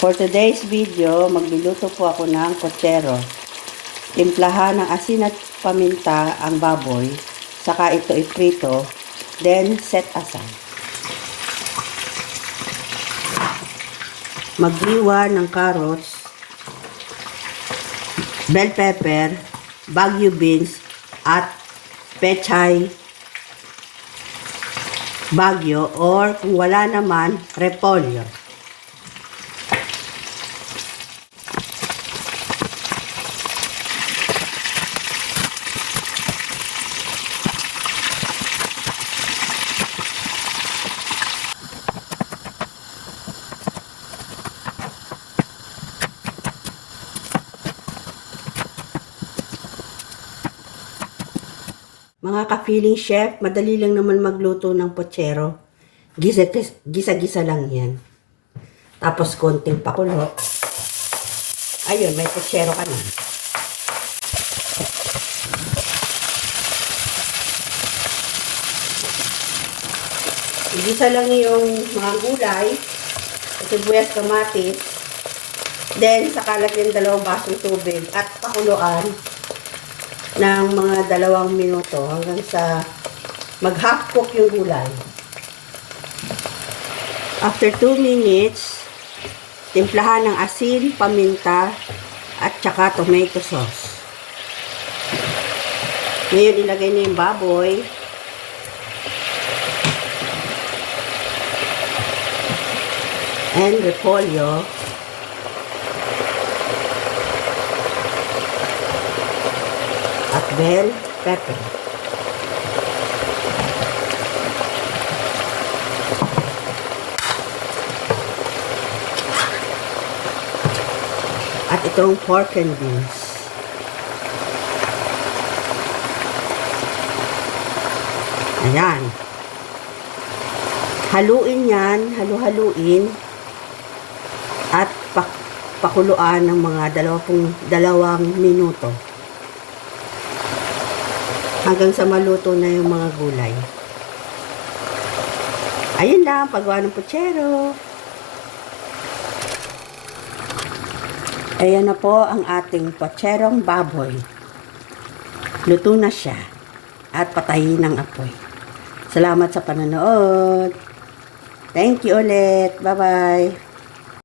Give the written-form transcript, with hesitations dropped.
For today's video, magluluto po ako ng pochero. Timplahan ng asin at paminta ang baboy, saka ito iprito, then set aside. Maghiwa ng carrots, bell pepper, bagu beans, at pechay bagyo, or kung wala naman, repolyo. Mga ka-feeling chef, madali lang naman magluto ng pochero. Gisa-gisa lang yan. Tapos konting pakulo. Ayun, may pochero ka na. Igisa lang yung mga gulay, sibuyas, kamatis. Then, saka lagyan 2 basong tubig at pakuluan ng mga 2 minuto hanggang sa mag-half cook yung gulay. After 2 minutes, timplahan ng asin, paminta, at saka tomato sauce. Ngayon, ilagay na yung baboy. And repolyo. At bell pepper. At itong pork and beans. Ayan. Haluin yan, halu-haluin. At pakuluan ng mga 2 minuto. Hanggang sa maluto na yung mga gulay. Ayun lang, paggawa ng pochero. Ayan na po ang ating pocherong baboy. Luto na siya. At patayin ng apoy. Salamat sa panonood. Thank you ulit. Bye-bye.